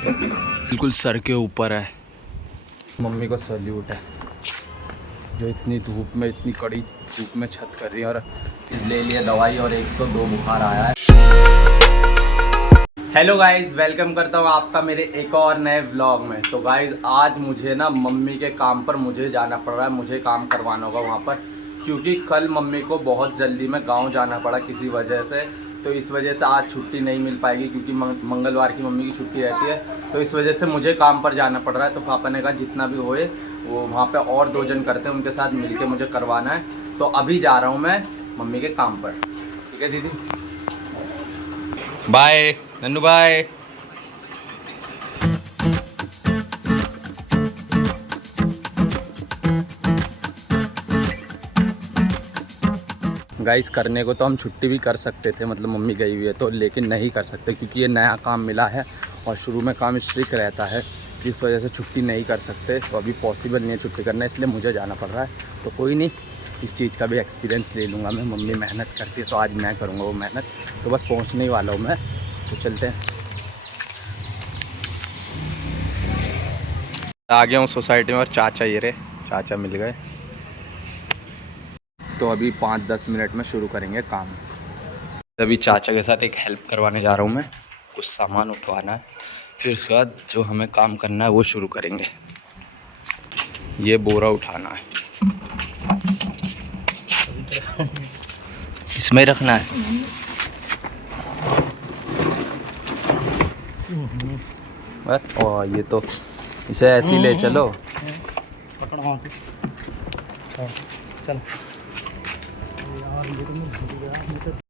बिल्कुल सर के ऊपर है। मम्मी को सैल्यूट है जो इतनी धूप में, इतनी कड़ी धूप में छत कर रही है। और ले लिया दवाई और 102 बुखार आया है। हेलो गाइस, वेलकम करता हूँ आपका मेरे एक और नए व्लॉग में। तो गाइस आज मुझे ना मम्मी के काम पर मुझे जाना पड़ रहा है। मुझे काम करवाना होगा वहाँ पर, क्योंकि कल मम्मी को बहुत जल्दी में गांव जाना पड़ा किसी वजह से। तो इस वजह से आज छुट्टी नहीं मिल पाएगी, क्योंकि मंगलवार की मम्मी की छुट्टी रहती है। तो इस वजह से मुझे काम पर जाना पड़ रहा है। तो पापा ने कहा जितना भी होए वो वहाँ पे और 2 जन करते हैं, उनके साथ मिलके मुझे करवाना है। तो अभी जा रहा हूँ मैं मम्मी के काम पर। ठीक है दीदी, बाय नन्नू बाय। गाइस करने को तो हम छुट्टी भी कर सकते थे, मतलब मम्मी गई हुई है तो, लेकिन नहीं कर सकते क्योंकि ये नया काम मिला है और शुरू में काम स्ट्रिक्ट रहता है, जिस वजह से छुट्टी नहीं कर सकते। तो अभी पॉसिबल नहीं है छुट्टी करना, इसलिए मुझे जाना पड़ रहा है। तो कोई नहीं, इस चीज़ का भी एक्सपीरियंस ले लूँगा मैं। मम्मी मेहनत करती है तो आज मैं करूँगा वो मेहनत। तो बस पहुँचने ही वाला हूँ मैं, तो चलते हैं। आ गया हूँ सोसाइटी में और चाचा ये रहे, चाचा मिल गए। तो अभी 5-10 मिनट में शुरू करेंगे काम। अभी चाचा के साथ एक हेल्प करवाने जा रहा हूँ मैं, कुछ सामान उठवाना है। फिर उसके बाद जो हमें काम करना है वो शुरू करेंगे। ये बोरा उठाना है, इसमें रखना है। बस, और ये तो इसे ऐसे ही ले चलो।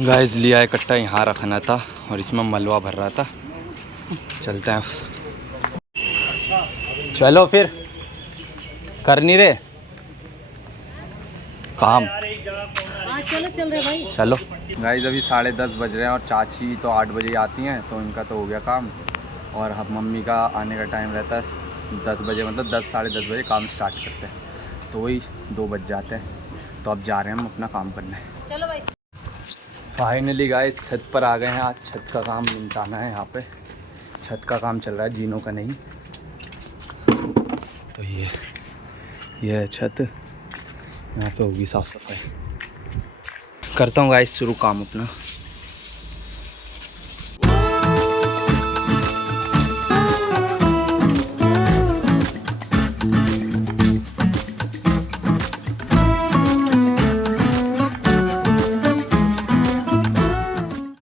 गाइस लिया है कट्टा, यहाँ रखना था और इसमें मलवा भर रहा था। चलते हैं, चलो फिर। कर नहीं रहे काम। चलो चल रहे भाई, चलो गाइस, अभी 10:30 बज रहे हैं और चाची तो 8 बजे आती हैं, तो इनका तो हो गया काम। और हम मम्मी का आने का टाइम रहता है 10 बजे, मतलब 10 साढ़े 10 बजे काम स्टार्ट करते हैं, तो वही 2 बज जाते हैं। तो अब जा रहे हैं हम अपना काम करने। चलो भाई। फाइनली गाइस छत पर आ गए हैं। आज छत का काम निपटाना है। यहाँ पे छत का काम चल रहा है, जीनों का नहीं। तो ये है छत, यहाँ पे होगी साफ़ सफाई। करता हूँ गाइस शुरू काम अपना।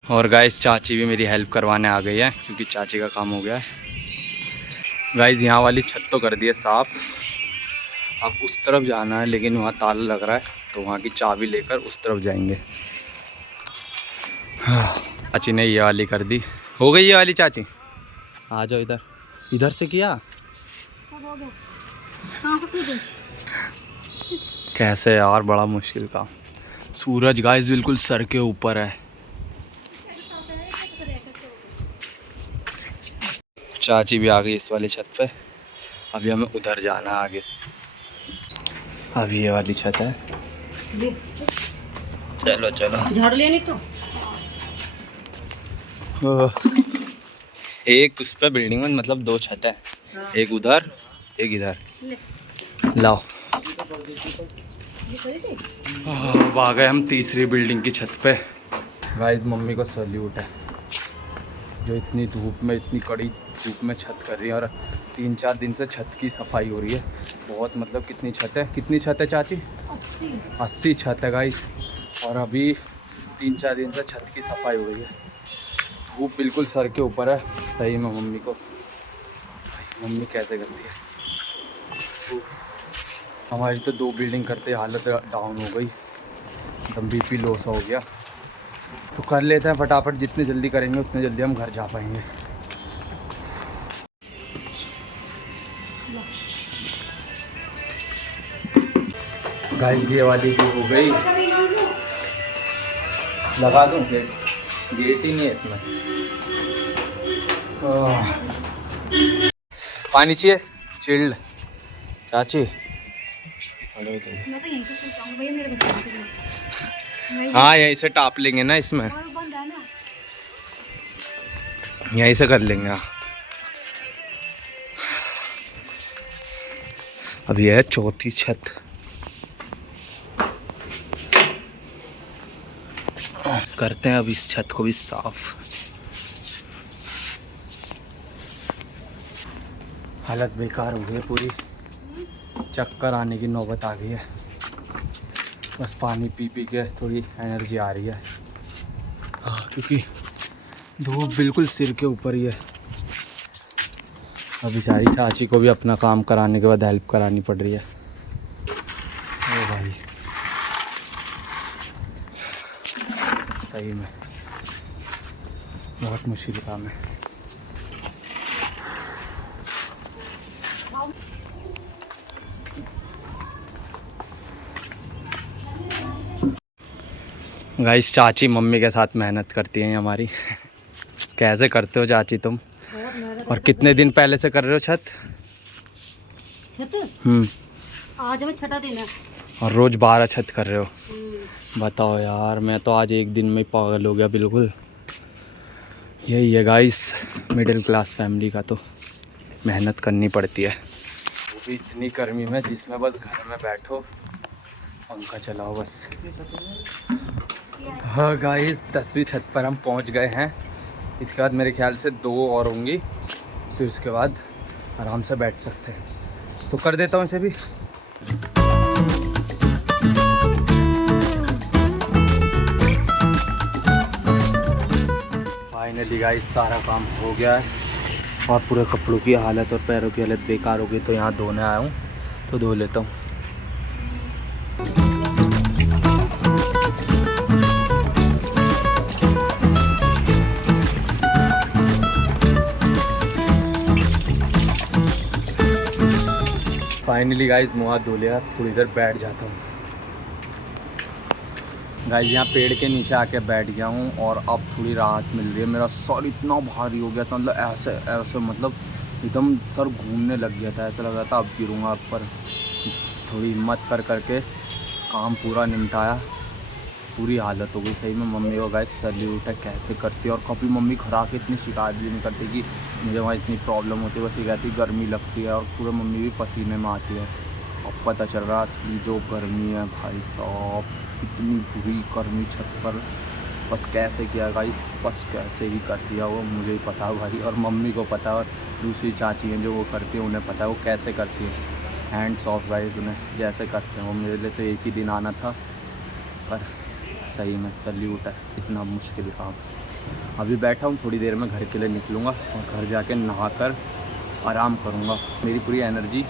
और गाइस चाची भी मेरी हेल्प करवाने आ गई है, क्योंकि चाची का काम हो गया है। गाइस यहाँ वाली छत तो कर दी है साफ़। अब उस तरफ जाना है, लेकिन वहाँ ताला लग रहा है, तो वहाँ की चाबी लेकर उस तरफ जाएंगे। चाची ने ये वाली कर दी, हो गई ये वाली। चाची आ जाओ इधर, इधर से किया। सब हो गया। कहाँ से कूदे? कैसे यार, बड़ा मुश्किल काम। सूरज गाइस बिल्कुल सर के ऊपर है। चाची भी आ गई इस वाली छत पे। अभी हमें उधर जाना है आगे। अभी ये वाली छत है। चलो चलो, झाड़ लिया नहीं तो। एक उस पे बिल्डिंग में, मतलब 2 छत है, एक उधर एक इधर। लाओ, अब आ गए हम तीसरी बिल्डिंग की छत पे। गाइस मम्मी को सैल्यूट है जो इतनी धूप में, इतनी कड़ी धूप में छत कर रही है। और 3-4 दिन से छत की सफाई हो रही है बहुत। मतलब कितनी छत है, कितनी छत है चाची? 80 छत है गाइस। और अभी 3-4 दिन से छत की सफाई हो रही है। धूप बिल्कुल सर के ऊपर है। सही में मम्मी को, मम्मी कैसे करती है। हमारी तो 2 बिल्डिंग करते हालत डाउन हो गई, एकदम बीपी लो सा हो गया। तो कर लेते हैं फटाफट, जितने जल्दी करेंगे उतने जल्दी हम घर जा पाएंगे। गाइस ये वाली भी हो गई, लगा दूं गेट? गेट ही नहीं है इसमें। पानी चाहिए चिल्ड चाची? मैं तो यहीं से सोचा हूँ भैया, मेरे बस हाँ यहीं से टाप लेंगे ना, इसमें बंद है ना। यहीं से कर लेंगे। अब यह है चौथी छत। करते हैं अब इस छत को भी साफ। हालत बेकार हो गई है पूरी, चक्कर आने की नौबत आ गई है। बस पानी पी पी के थोड़ी एनर्जी आ रही है। क्योंकि धूप बिल्कुल सिर के ऊपर ही है। अब बेचारी चाची को भी अपना काम कराने के बाद हेल्प करानी पड़ रही है। ओ भाई सही में बहुत मुश्किल काम है। गाइस चाची मम्मी के साथ मेहनत करती हैं हमारी। कैसे करते हो चाची तुम? और कितने दिन पहले से कर रहे हो छत? आज हमें छठा दिन है और रोज 12 छत कर रहे हो? बताओ यार, मैं तो आज एक दिन में पागल हो गया बिल्कुल। यही है गाइस मिडिल क्लास फैमिली का, तो मेहनत करनी पड़ती है, वो भी इतनी गर्मी में जिसमें बस घर में बैठो पंखा चलाओ बस। हाँ गाइस 10वीं छत पर हम पहुंच गए हैं। इसके बाद मेरे ख्याल से 2 और होंगी, फिर उसके बाद आराम से बैठ सकते हैं। तो कर देता हूँ इसे भी। फाइनली गाइस सारा काम हो गया है और पूरे कपड़ों की हालत और पैरों की हालत बेकार हो गई, तो यहाँ धोने आया हूँ तो धो लेता हूँ। फाइनली गाइस मुँह हाथ धो लिया, थोड़ी देर बैठ जाता हूँ। गाइस यहाँ पेड़ के नीचे आके बैठ गया हूँ और अब थोड़ी राहत मिल रही है। मेरा सर इतना भारी हो गया था, मतलब ऐसे ऐसे मतलब एकदम सर घूमने लग गया था, ऐसा लग रहा था अब गिरूँगा पर थोड़ी हिम्मत कर करके काम पूरा निपटाया। पूरी हालत हो गई सही में। मम्मी को गाइस सैल्यूट है, कैसे करती है। और कभी मम्मी खुराक इतनी शिकायत भी नहीं करती कि मुझे वहाँ इतनी प्रॉब्लम होती है, बस ये कहती गर्मी लगती है और पूरे मम्मी भी पसीने में आती है। अब पता चल रहा है जो गर्मी है भाई साहब, कितनी बुरी गर्मी छत पर। बस कैसे किया गाइस, बस कैसे ही कर दिया वो मुझे ही पता है भाई, और मम्मी को पता है, और दूसरी चाची हैं जो वो करती है उन्हें पता है वो कैसे करती है। हैंड्स ऑफ गाइस उन्हें जैसे करते हैं वो। मेरे लिए तो एक ही दिन आना था, पर सही में सैल्यूट है, इतना मुश्किल काम। अभी बैठा हूँ, थोड़ी देर में घर के लिए निकलूँगा और घर जाके नहाकर आराम करूँगा। मेरी पूरी एनर्जी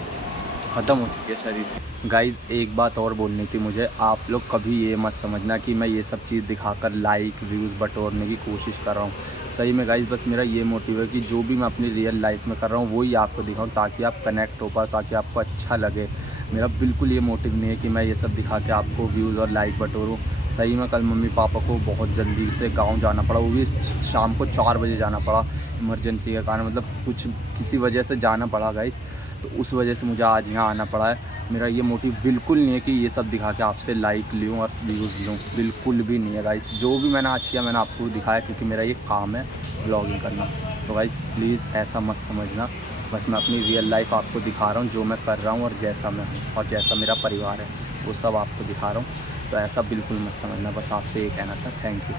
ख़त्म हो चुकी है शरीर। गाइज़ एक बात और बोलनी थी मुझे, आप लोग कभी ये मत समझना कि मैं ये सब चीज़ दिखाकर लाइक व्यूज़ बटोरने की कोशिश कर रहा हूँ। सही में गाइज़ बस मेरा ये मोटिव है कि जो भी मैं अपनी रियल लाइफ में कर रहा हूँ वही आपको दिखाऊँ, ताकि आप कनेक्ट हो पाए, ताकि आपको अच्छा लगे। मेरा बिल्कुल ये मोटिव नहीं है कि मैं ये सब दिखा के आपको व्यूज़ और लाइक बटोरूँ। सही में कल मम्मी पापा को बहुत जल्दी से गाँव जाना पड़ा, वो भी शाम को 4 बजे जाना पड़ा इमरजेंसी के कारण, मतलब कुछ किसी वजह से जाना पड़ा गाइज़, तो उस वजह से मुझे आज यहाँ आना पड़ा है। मेरा ये मोटिव बिल्कुल नहीं है कि ये सब दिखा के आपसे लाइक लूँ और व्यूज़ लूँ, बिल्कुल भी नहीं है गाइस। जो भी मैंने आज किया मैंने आपको दिखाया, क्योंकि मेरा ये काम है व्लॉगिंग करना। तो गाइस प्लीज़ ऐसा मत समझना, बस मैं अपनी रियल लाइफ आपको दिखा रहा हूँ, जो मैं कर रहा हूँ और जैसा मैं हूँ और जैसा मेरा परिवार है वो सब आपको दिखा रहा हूँ। तो ऐसा बिल्कुल मत समझना, बस आपसे ये कहना था। Thank you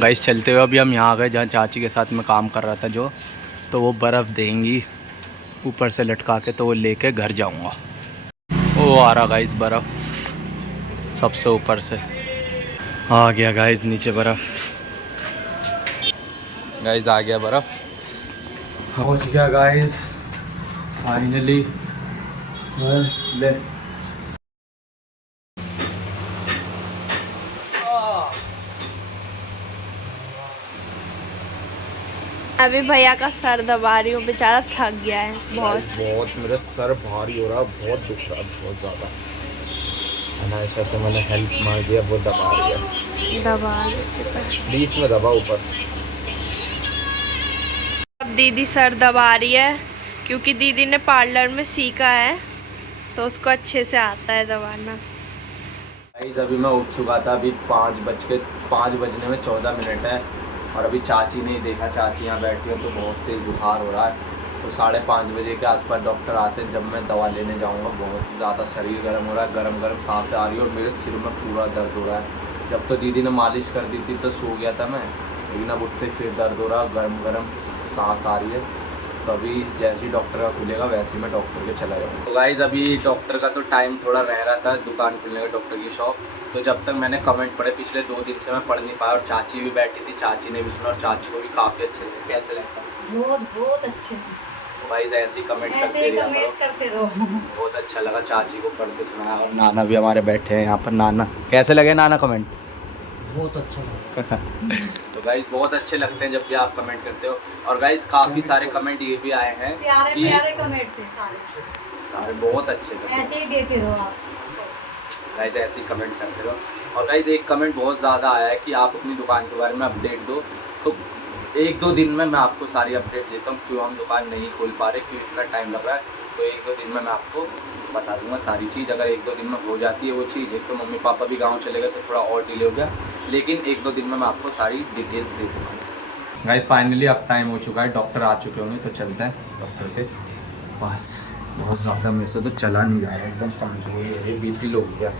guys. चलते हुए अभी हम यहाँ आ गए जहाँ चाची के साथ मैं काम कर रहा था जो, तो वो बर्फ़ देंगी ऊपर से लटका के, तो वो लेके घर जाऊँगा। वो आ रहा गाइस बर्फ़ सबसे ऊपर से आ गया गाइस, नीचे बर्फ़ गाइस आ गया बर्फ़, पहुँच गया गाइस फाइनली। ले अभी भैया का सर दबा रही हूँ, बेचारा थक गया है बहुत। मेरा सर भारी हो रहा है, बहुत दुख रहा है बहुत ज़्यादा। अनायशा से मैंने हेल्प मार दिया, वो दबा दिया, बीच में दबा ऊपर। अब दीदी सर दबा रही है क्योंकि दीदी ने पार्लर में सीखा है तो उसको अच्छे से आता है दबाना। गाइस अभी मैं उठ चुका था, अभी 5 बजने में 14 मिनट है और अभी चाची नहीं देखा। चाची यहाँ बैठी है तो बहुत तेज़ बुखार हो रहा है, तो 5:30 बजे के आसपास डॉक्टर आते हैं, जब मैं दवा लेने जाऊँगा। बहुत ही ज़्यादा शरीर गर्म हो रहा है, गर्म गर्म सांसें आ रही है और मेरे सिर में पूरा दर्द हो रहा है। जब तो दीदी ने मालिश कर दी थी तो सो गया था मैं, लेकिन अब उठते फिर दर्द हो रहा है, गर्म गर्म सांस आ रही है। तो अभी जैसे ही डॉक्टर का खुलेगा वैसे ही मैं डॉक्टर के चला जाऊँगा। तो गाइज़ अभी डॉक्टर का तो टाइम थोड़ा रह रहा था, दुकान खुलने का, डॉक्टर की शॉप। तो जब तक मैंने कमेंट पढ़े पिछले 2 दिन से मैं पढ़ नहीं पाया, और चाची भी बैठी थी, चाची ने भी सुना और चाची को भी काफ़ी अच्छे से कैसे लगता है। बहुत अच्छे हैं। तो गाइज़ ऐसे ही कमेंट करते रहो। बहुत अच्छा लगा, चाची को पढ़ के सुनाया। और नाना भी हमारे बैठे हैं यहाँ पर। नाना कैसे लगे नाना कमेंट? बहुत अच्छा लगा। तो गाइज बहुत अच्छे लगते हैं जब भी आप कमेंट करते हो। और गाइज काफ़ी सारे कमेंट ये भी आए हैं कि प्यारे कमेंट थे सारे बहुत अच्छे थे। ऐसे ही देते रहो आप गाइज, ऐसे ही कमेंट करते रहो। और गाइज एक कमेंट बहुत ज़्यादा आया है कि आप अपनी दुकान के बारे में अपडेट दो। तो 1-2 दिन में मैं आपको सारी अपडेट देता हूँ, क्यों हम दुकान नहीं खोल पा रहे, क्यों इतना टाइम लग रहा है। तो 1-2 दिन में मैं आपको बता दूंगा सारी चीज़। अगर 1-2 दिन में हो जाती है वो चीज़, एक तो मम्मी पापा भी गांव चले गए तो थोड़ा और डिले हो गया, लेकिन 1-2 दिन में मैं आपको सारी डिटेल्स दे दूँगा। गाइस फाइनली अब टाइम हो चुका है, डॉक्टर आ चुके होंगे, तो चलते हैं डॉक्टर के पास। बहुत ज़्यादा मेरे से तो चला नहीं जा रहा, एकदम कमजोरी हो रही, BP लो हो गया।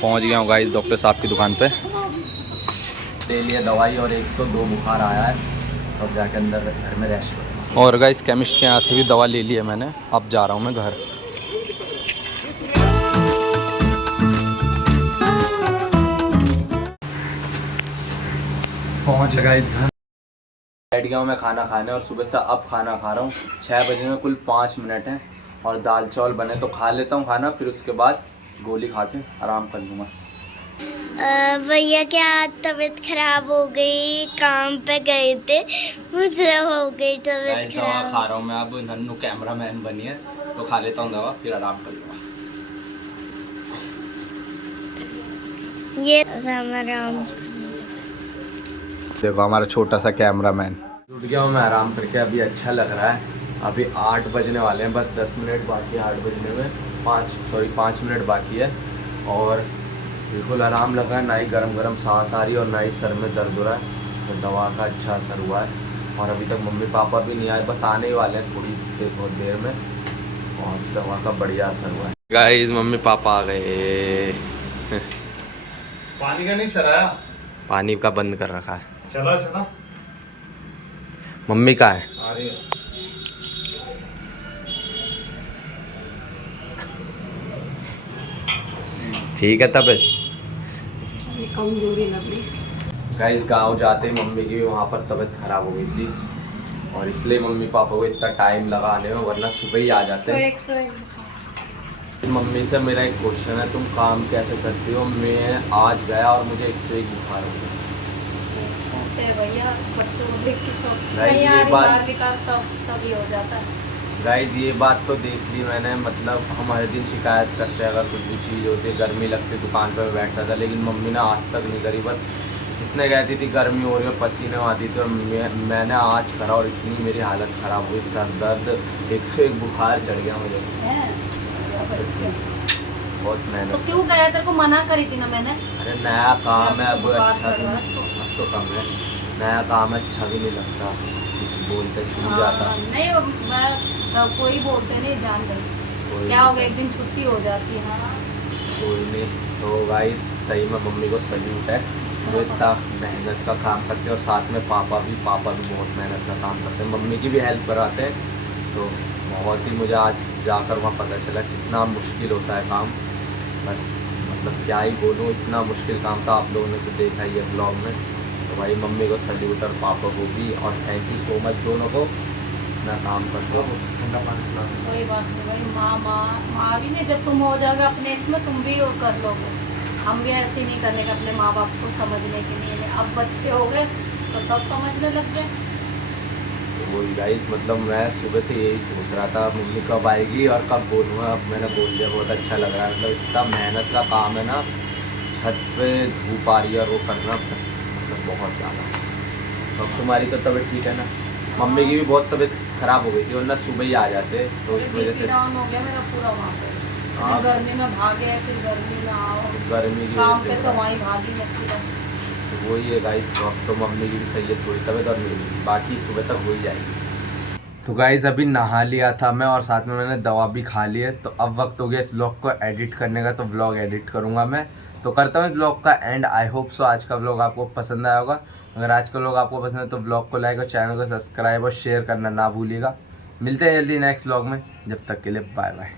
पहुंच गया हूँ गाइस डॉक्टर साहब की दुकान पे। ले लिया दवाई और 102 बुखार आया है, और जाके अंदर घर में रेस्ट करूँगा। और गाइस केमिस्ट के यहाँ से भी दवा ले ली है मैंने, अब जा रहा हूँ मैं घर। पहुँच गया इस घर, बैठ गया हूँ मैं खाना खाने, और सुबह से अब खाना खा रहा हूँ। 6 बजे में कुल 5 मिनट हैं, और दाल चावल बने तो खा लेता हूँ खाना, फिर उसके बाद गोली खा के आराम कर लूँगा। भैया क्या तबीयत खराब हो गई, काम पे गए थे, मुझे हो गई तबीयत दवा खराब। खा रहा हूँ मैं, अब नन्नू कैमरा मैन बनी है तो खा लेता हूँ दवा, फिर आराम कर लूँगा। ये राम देखो हमारा छोटा सा कैमरा मैन। उठ गया हूँ मैं आराम करके, अभी अच्छा लग रहा है। अभी 8 बजने वाले हैं, बस 10 मिनट बाकी है 8 बजने में, 5 मिनट बाकी है, और बिल्कुल आराम लग रहा है। ना ही गरम गरम सांस आ रही है और ना ही सर में दर्द हो रहा है। तो दवा का अच्छा असर हुआ है, और अभी तक मम्मी पापा भी नहीं आए, बस आने ही वाले हैं बहुत देर में, और दवा का बढ़िया असर हुआ है। गाइस मम्मी पापा आ गए। पानी का नहीं चलाया, पानी का बंद कर रखा है। चला चला मम्मी का है। आ रही है। ठीक है तब कमजोरी लग रही। गाइस गांव जाते ही मम्मी की भी वहाँ पर तबीयत खराब हो गई थी, और इसलिए मम्मी पापा को इतना टाइम लगा आने में, वरना सुबह ही आ जाते। मम्मी से मेरा एक क्वेश्चन है, तुम काम कैसे करती हो? मैं आज गया और मुझे 101 बुखार हो गया। भैया बच्चों को देख के सब गाइस ये बात, सब ही हो जाता है। गाइस ये बात तो देख ली मैंने, मतलब हम हर दिन शिकायत करते हैं अगर कुछ भी चीज़ होती है, गर्मी लगती दुकान पर बैठता था, लेकिन मम्मी ने आज तक नहीं करी। बस इतने कहती थी गर्मी हो रही है, पसीने आती थी, और मैंने आज करा और इतनी मेरी हालत ख़राब हुई, सर दर्द, 101 बुखार चढ़ गया मुझे। बहुत मेहनत। तो क्यों गया, तेरे को मना करी थी ना मैंने। अरे नया काम है, अब अच्छा भी अब तो कम है, नया काम है, अच्छा भी नहीं लगता, कुछ बोलते छूट जाता। नहीं कोई बोलते नहीं, जान गई क्या हो गया, एक दिन छुट्टी हो जाती है। कोई नहीं। तो गाइस सही में मम्मी को सल्यूट है, वो इतना मेहनत का काम करते हैं, और साथ में पापा भी बहुत मेहनत का काम करते हैं, मम्मी की भी हेल्प कराते हैं। तो बहुत ही मुझे आज जाकर वहाँ पता चला कितना मुश्किल होता है काम, बस मतलब क्या ही बोलूँ, इतना मुश्किल काम था। आप लोगों ने तो देखा ही है ब्लॉग में। तो भाई मम्मी को सल्यूट और पापा को भी, और थैंक यू सो मच दोनों को, इतना काम करते हो। कोई बात नहीं भाई, माँ भी नहीं, जब तुम हो जाओगे अपने इसमें तुम भी कर लोगे। हम भी ऐसे ही नहीं करने का अपने माँ बाप को समझने के लिए, अब बच्चे हो गए तो सब समझने लग गए। वही गाइस, मतलब मैं सुबह से यही सोच रहा था मम्मी कब आएगी और कब बोलूँगा। अब मैंने बोल दिया, बहुत अच्छा लग रहा है। मतलब इतना मेहनत का काम है ना, छत पे धूप आ रही है और वो करना बस मतलब बहुत ज़्यादा। अब तुम्हारी तो तबीयत ठीक है ना? मम्मी की भी बहुत तबीयत ख़राब हो गई थी, वरना सुबह ही आ जाते, तो इस वजह से डाउन हो गया मेरा पूरा वहाँ पे। हाँ। गर्मी में भागे फिर गर्मी में आओ, गर्मी की काम वजह पे से से वहीं भागी मैं सीधा। तो वही है गाइस, वक्त तो मम्मी की भी सही है थोड़ी तबीयत और मेरी भी, बाकी सुबह तक हो ही जाएगी। तो गाइस अभी नहा लिया था मैं और साथ में मैंने दवा भी खा ली है। तो अब वक्त हो गया इस व्लॉग को एडिट करने का, तो व्लॉग एडिट करूँगा मैं। तो करता हूँ इस व्लॉग का एंड। आई होप सो आज का व्लॉग आपको पसंद आया होगा। अगर आज का व्लॉग आपको पसंद है तो व्लॉग को लाइक और चैनल को सब्सक्राइब और शेयर करना ना भूलिएगा। मिलते हैं जल्दी नेक्स्ट व्लॉग में, जब तक के लिए बाय बाय।